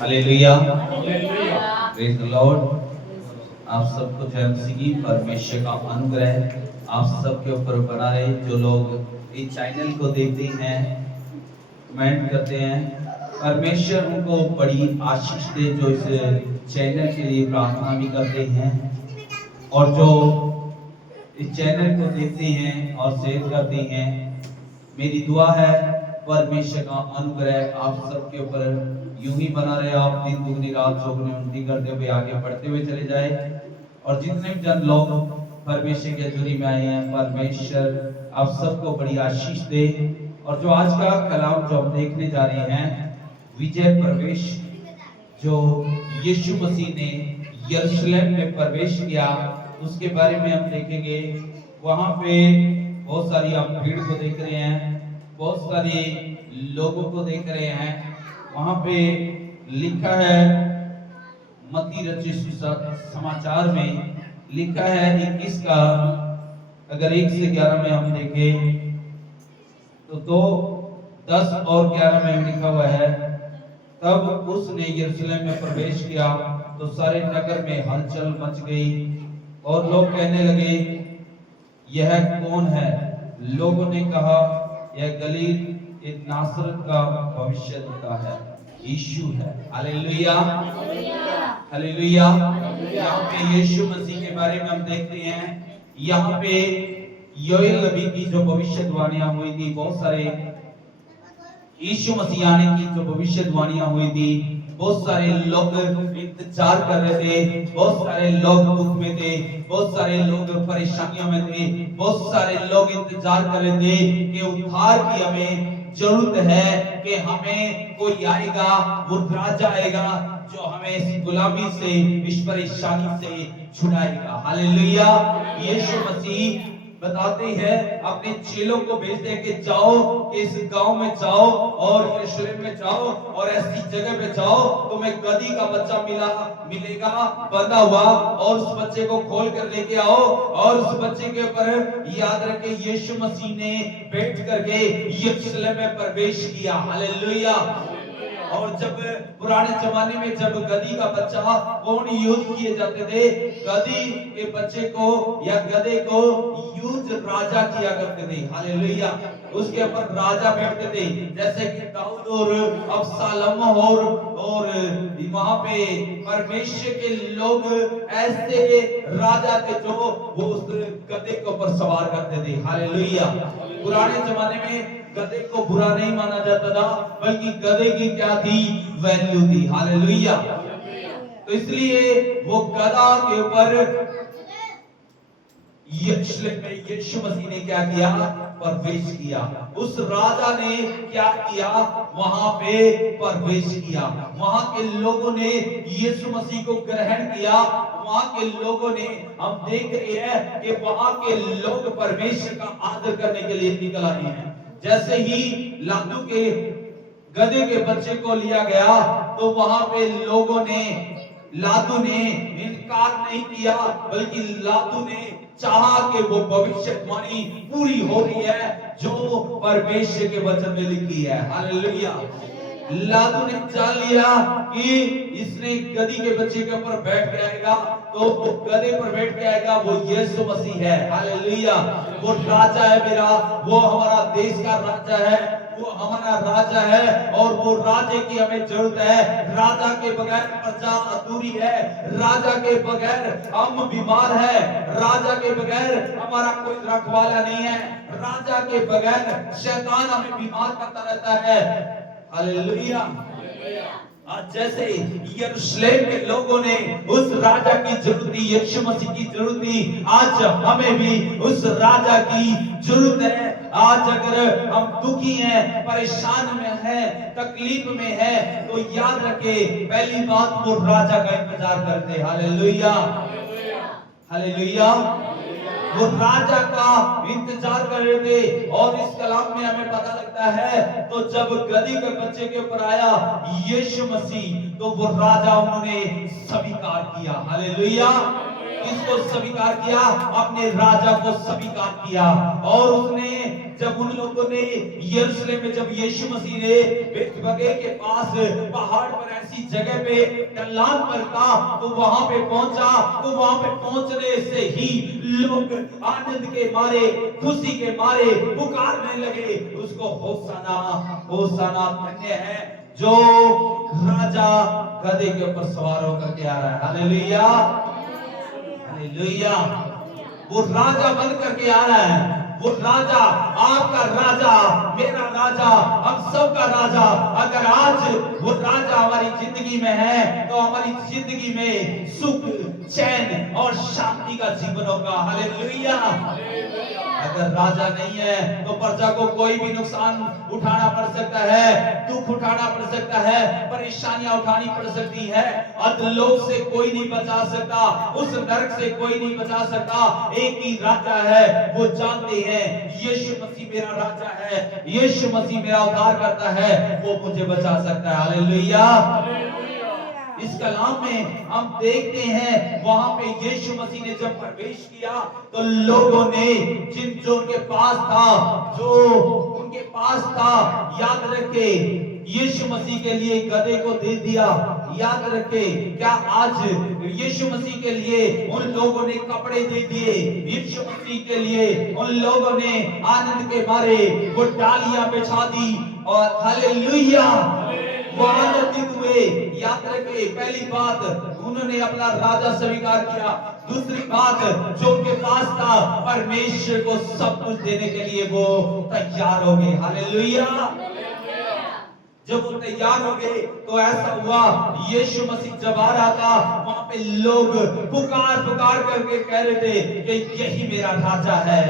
Hallelujah, praise the Lord. आप सबको जय मसीह की परमेश्वर का अनुग्रह आप सबके ऊपर बना रहे। जो लोग इस चैनल को देखते हैं, कमेंट करते हैं, परमेश्वर उनको बड़ी आशीष दे। जो इस चैनल के लिए प्रार्थना भी करते हैं और जो इस चैनल को देखते हैं और शेयर करते हैं, मेरी दुआ है परमेश्वर का अनुग्रह आप सबके ऊपर यूं ही बना रहे। आप दिन दुगनी रात चौगुनी उन्नति करते हुए आगे बढ़ते हुए चले जाए। और जितने भी जन लोग परमेश्वर के जुड़ी में आए हैं, परमेश्वर आप सबको बड़ी आशीष दे। और जो आज का कलाम जो हम देखने जा रहे हैं, विजय प्रवेश, जो यीशु मसीह ने यरूशलेम में प्रवेश किया, उसके बारे में हम देखेंगे। वहां पे बहुत सारी आप भीड़ को देख रहे हैं, बहुत सारे लोगों को देख रहे हैं। वहां पे लिखा है, मत्ती रचित समाचार में लिखा है 21 का, अगर 1 से 11 में हम देखें तो 10 और 11 में लिखा हुआ है, तब उसने यरूशलेम में प्रवेश किया तो सारे नगर में हलचल मच गई और लोग कहने लगे, यह कौन है? लोगों ने कहा, यह गलील नासरत का भविष्यद्वक्ता है, यीशु है। Hallelujah, hallelujah. यहाँ पे यीशु मसीह के बारे में हम देखते हैं। यहाँ पे योएल नबी की जो भविष्यवाणियां हुई थी, बहुत सारे यीशु मसीह आने की जो भविष्यवाणियां हुई थी, बहुत सारे लोग इंतजार कर रहे थे, बहुत सारे लोग दुख में थे, बहुत सारे लोग परेशानियों में थे, बहुत सारे लोग इंतजार कर रहे थे कि उद्धार की हमें जरूरत है, कि हमें कोई आएगा, वो राजा आएगा जो हमें इस गुलामी से, इस परेशानी से छुड़ाएगा। हालेलुया। यीशु मसीह बताते हैं, अपने चेलों को भेजते हैं कि जाओ, इस गांव में जाओ और यरूशलेम में जाओ और ऐसी जगह पे जाओ, तुम्हें गधी का बच्चा मिलेगा बंधा हुआ, और उस बच्चे को खोल कर लेके आओ और उस बच्चे के ऊपर याद रखे यीशु मसीह ने बैठ करके यरूशलेम में प्रवेश किया। हालेलुया। और जब पुराने जमाने में जब गधी का बच्चा कौन यूज किए जाते थे, गधी के बच्चे को या गधे को यूज राजा किया करते थे। हालेलुया। उसके ऊपर राजा बैठते थे, जैसे कि दाऊद और अबशालोम और वहां पे परमेश्वर के लोग ऐसे राजा थे जो वो उस गधे के ऊपर सवार करते थे। हालेलुया। पुराने जमाने में गधे को बुरा नहीं माना जाता था, बल्कि गधे की क्या थी? वैल्यू थी। हालेलुया। तो इसलिए वो गधा के ऊपर यरूशलेम में यीशु मसीह ने क्या किया? प्रवेश किया। उस राजा ने क्या किया? वहां पे प्रवेश किया। वहां के लोगों ने यीशु मसीह को ग्रहण किया। वहां के लोगों ने, हम देख रहे हैं कि वहां के लोग परमेश्वर का आदर करने के लिए निकल आए हैं। जैसे ही लादू के गधे के बच्चे को लिया गया, तो वहां पे लोगों ने, लादू ने इनकार नहीं किया, बल्कि लादू ने चाहा कि वो भविष्यवाणी पूरी हो रही है जो परमेश्वर के वचन में लिखी है। हालेलुया। लादू ने जान लिया कि इसने गधी के बच्चे के ऊपर बैठ के आएगा, तो वो गधे पर बैठ के आएगा, वो यीशु मसीह है। हालेलुया। वो राजा है मेरा, वो हमारा देश का राजा है, वो हमारा राजा है और वो राजे की हमें जरूरत है। राजा के बगैर प्रजा अधूरी है, राजा के बगैर हम बीमार है, राजा के बगैर हमारा कोई रखवाला नहीं है, राजा के बगैर शैतान हमें बीमार करता रहता है। हालेलुया। आज जैसे यरूशलेम के लोगों ने उस राजा की जरूरत थी, यीशु मसीह की जरूरत थी, आज हमें भी उस राजा की जरूरत है। आज अगर हम दुखी हैं, परेशान में हैं, तकलीफ में हैं, तो याद रखें, पहली बात वो राजा का इंतजार करते। Hallelujah, hallelujah. वो राजा का इंतजार कर रहे थे। और इस कलाम में हमें पता लगता है, तो जब गधी के बच्चे के ऊपर आया यीशु मसीह, तो वो राजा उन्होंने स्वीकार किया। हालेलुया। किसको स्वीकार किया? अपने राजा को स्वीकार किया। और उसने जब उन लोगों ने यरूशलेम में, जब यीशु मसीह ने बेतफगे के पास पहाड़ पर ऐसी जगह पे ढलान पर था, तो वहां पे पहुंचा, तो वहां पे पहुंचने से ही लोग आनंद के मारे, खुशी के मारे पुकारने लगे उसको, होसाना होसाना, धन्य है जो राजा गधे के ऊपर सवार होकर के आ रहा है। Hallelujah hallelujah. वो राजा बन करके आ रहा है। वो राजा, आपका राजा, मेरा राजा, हम सबका राजा। अगर आज वो राजा हमारी जिंदगी में है तो हमारी जिंदगी में सुख, चैन और शांति का जीवन होगा। हालेलुया। अगर राजा नहीं है तो प्रजा को कोई भी नुकसान उठाना पड़ सकता है, दुख उठाना पड़ सकता है, परेशानियां उठानी पड़ सकती है। अधलोक से कोई नहीं बचा सकता, उस नरक से कोई नहीं बचा सकता। एक ही राजा है, वो जानते हैं यीशु मसीह मेरा राजा है, यीशु मसीह मेरा उद्धार करता है, वो मुझे बचा सकता है। हालेलुया। इस कलाम में हम देखते हैं वहां पे यीशु मसीह ने जब प्रवेश किया तो लोगों ने जो उनके पास था, याद रखे यीशु मसीह के लिए गधे को दे दिया। याद रखे, क्या आज यीशु मसीह के लिए उन लोगों ने कपड़े दे दिए? यीशु मसीह के लिए उन लोगों ने आनंद के मारे वो डालियां बिछा दी और हालेलुया वो आनंदित हुए। याद रखे, पहली बात उन्होंने अपना राजा स्वीकार किया। दूसरी बात, जो उनके पास था परमेश्वर को सब कुछ देने के लिए वो तैयार हो गए। हालेलुया। जब वो तैयार हो गए तो ऐसा हुआ, यीशु मसीह जब आ रहा था वहां पे लोग पुकार पुकार करके कह रहे थे कि यही मेरा राजा है,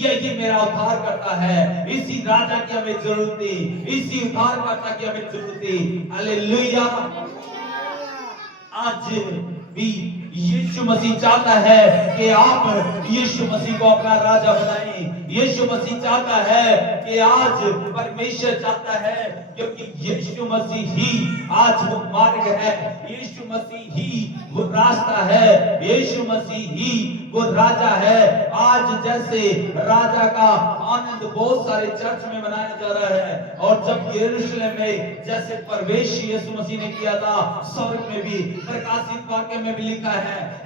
यही मेरा उद्धार करता है, इसी राजा की हमें जरूरत थी, इसी उद्धारकर्ता की हमें जरूरत थी। हालेलुया। आज भी यीशु मसीह चाहता है कि आप यीशु मसीह को अपना राजा बनाएं। यीशु मसीह चाहता है कि आज परमेश्वर चाहता है, क्योंकि यीशु मसीह ही आज वो मार्ग है, यीशु मसीह ही वो रास्ता है, यीशु मसीह ही वो राजा है। आज जैसे राजा का आनंद बहुत सारे चर्च में मनाया जा रहा है, और जब यरूशलेम में जैसे प्रवेश यीशु मसीह ने किया था, स्वर्ग में भी प्रकाशित वाक्य में भी लिखा है,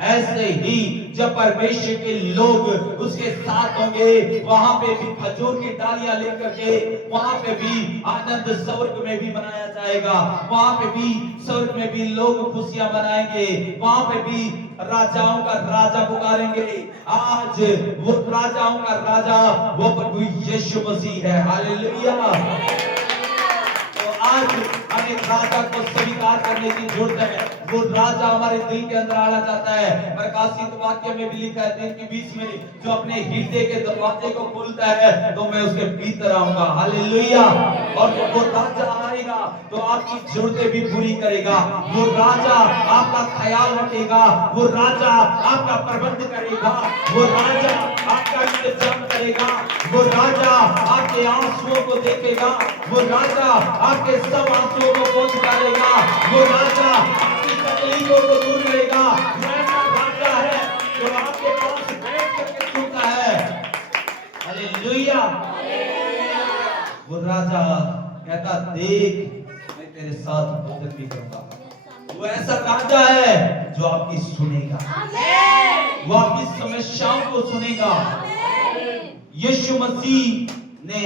ऐसे ही जब परमेश्वर के लोग उसके साथ होंगे, वहां पे भी खजूर की डालियां लेकर के वहां पे भी आनंद स्वर्ग में भी मनाया जाएगा। वहां पे भी स्वर्ग में भी लोग खुशियां मनाएंगे, वहां पे भी राजाओं का राजा पुकारेंगे। आज वो राजाओं का राजा वो प्रभु यीशु मसीह है। हालेलुया। आज हमें राजा को स्वीकार करने की जरूरत है। वो राजा हमारे दिल के अंदर आना चाहता है। प्रकाशित वाक्य में भी लिखा है, दिन के बीच में जो अपने हृदय के दरवाजे को खोलता है तो मैं उसके भीतर आऊंगा। हालेलुया। और वो राजा आएगा तो आपकी जरूरतें भी पूरी करेगा। वो राजा आपका ख्याल रखेगा, वो राजा आपका प्रबंध करेगा, वो राजा आपका इंतजाम करेगा, वो राजा आपके आंसुओं को देखेगा, वो राजा आपके सब आंसुओं को पोंछ डालेगा, वो राजा आपकी तकलीफों को दूर करेगा। ऐसा राजा है जो आपके पास बैठ करके सुनता है। हालेलुया। वो राजा कहता, देख मैं तेरे साथ भोजन भी करूंगा। वो ऐसा राजा है जो आपकी सुनेगा, वो आपकी समस्याओं को सुनेगा। यीशु मसीह ने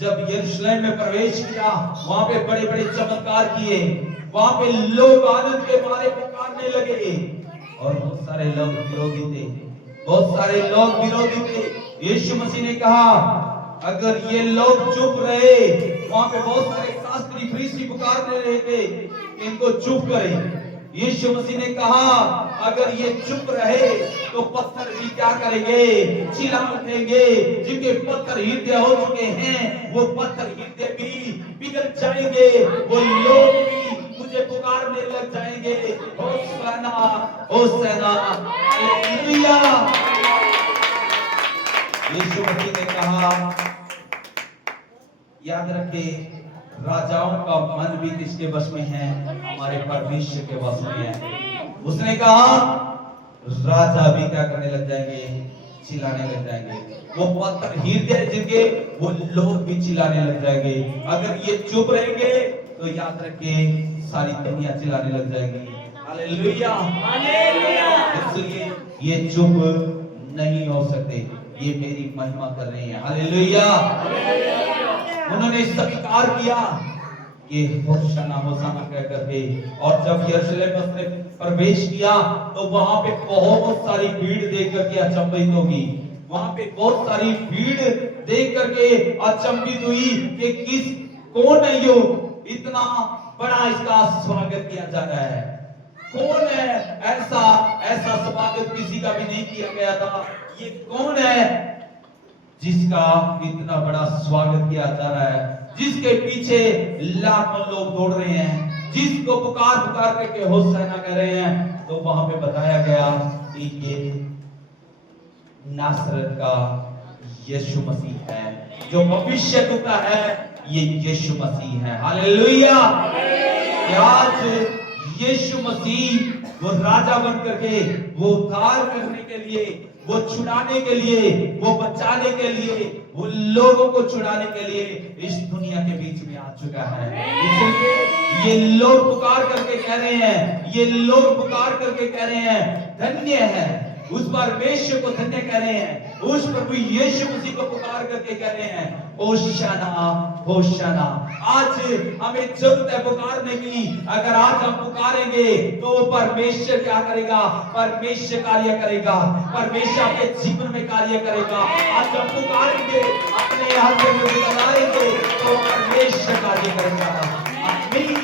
जब यरूशलेम में प्रवेश किया, वहां पे बड़े बड़े चमत्कार किए, वहां पे लोग आनंद के मारे पुकारने लगे, और बहुत सारे लोग विरोधी थे, बहुत सारे लोग विरोधी थे। यीशु मसीह ने कहा, अगर ये लोग चुप रहे, वहां पे बहुत सारे शास्त्री फरीसी पुकारने रहे थे, इनको चुप करें। यीशु मसीह ने कहा, अगर ये चुप रहे तो पत्थर भी क्या करेंगे? चिल्ला उठेंगे। जिनके पत्थर हृदय हो चुके हैं, वो पत्थर हृदय भी पिघल जाएंगे, वो लोग भी मुझे पुकारने लग जाएंगे, होशाना होशाना। हालेलुया। यीशु मसीह ने कहा, याद रखे, राजाओं का मन भी किसके वश में है? हमारे परमेश्वर के वश में है। उसने कहा, राजा भी क्या करने लग जाएंगे, चिल्लाने लग जाएंगे। वो पत्थर हृदय जिनके वो लोग भी चिल्लाने लग जाएंगे। अगर ये चुप रहेंगे तो याद रखिए सारी दुनिया चिल्लाने लग जाएगी। Hallelujah hallelujah. इसलिए ये चुप नहीं हो सकते, ये मेरी महिमा कर रहे हैं। हालेलुया। उन्होंने स्वीकार किया कि होशाना होशाना कह करके, और जब यरूशलेम में प्रवेश किया तो वहां पे बहुत सारी भीड़ देख करके अचंभित होगी। वहां पे बहुत सारी भीड़ देख करके अचंभित हुई कि कौन है यो, इतना बड़ा इसका स्वागत किया जा रहा है। कौन है ऐसा स्वागत किसी का भी नहीं किया गया था। ये कौन है जिसका इतना बड़ा स्वागत किया जा रहा है, जिसके पीछे लाखों लोग दौड़ रहे हैं, जिसको पुकार पुकार करके होशाना कर रहे हैं। तो वहां पे बताया गया कि ये नासरत का यीशु मसीह है, जो भविष्य दूता है, ये यीशु मसीह है। हालेलुया। आज यीशु मसीह वो राजा बन करके, वो उद्धार करने के लिए, वो छुड़ाने के लिए, वो बचाने के लिए, वो लोगों को छुड़ाने के लिए इस दुनिया के बीच में आ चुका है। इसलिए ये लोग पुकार करके कह रहे हैं, ये लोग पुकार करके कह रहे हैं, धन्य है उस परमेश्वर को, धन्य कह रहे हैं उस प्रभु यीशु मसीह को पुकार करके कह रहे हैं, होशाना होशाना। आज हमें जरूरत है पुकारने की। अगर आज हम पुकारेंगे तो परमेश्वर क्या करेगा, परमेश्वर कार्य करेगा, परमेश्वर आपके जीवन में कार्य करेगा। आज हम पुकारेंगे, अपने हाथ में लगाएंगे तो परमेश्वर कार्य करेगा। आमीन।